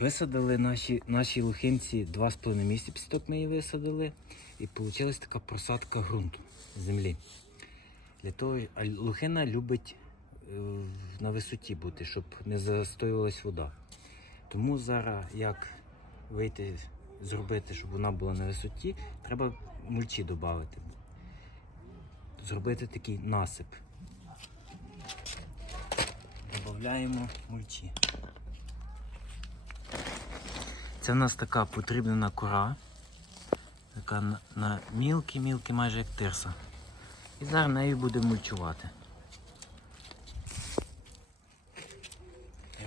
Висадили наші, наші лухинці 2,5 місяці після того, як ми її висадили. І вийшла така просадка ґрунту землі. Для того, а лухина любить е, на висоті бути, щоб не застоювалась вода. Тому зараз як вийти, зробити, щоб вона була на висоті, треба мульчі додати. Зробити такий насип. Додаємо мульчі. Це в нас така потрібна кора. Така на, мілкі-мілкі, майже як тирса. І зараз нею будемо мульчувати.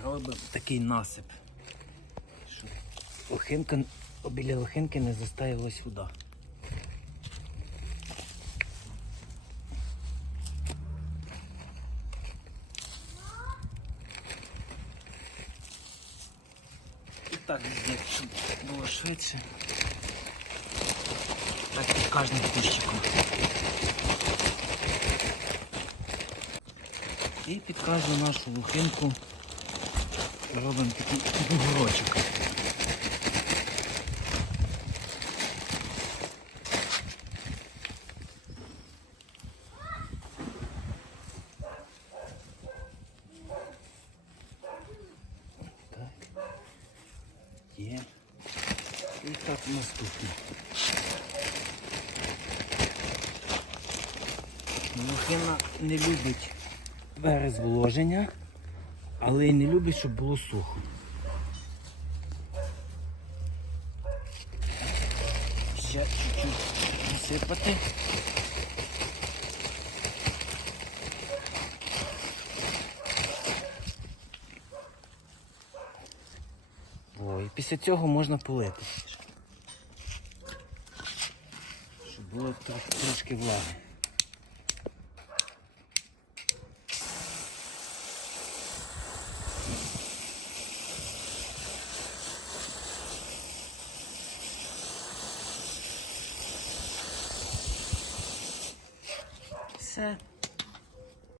Робимо такий насип, щоб лохинка, біля лохинки не застаїлась вода. Так, щоб було швидше. Так під кожним кущиком. І під кожну нашу лухинку робимо такий бугорочок. Є. І так наступне. Лохина не любить перезволоження, але й не любить, щоб було сухо. Ще чуть-чуть насипати. О, після цього можна полити. Щоб було трошки влаги. Все.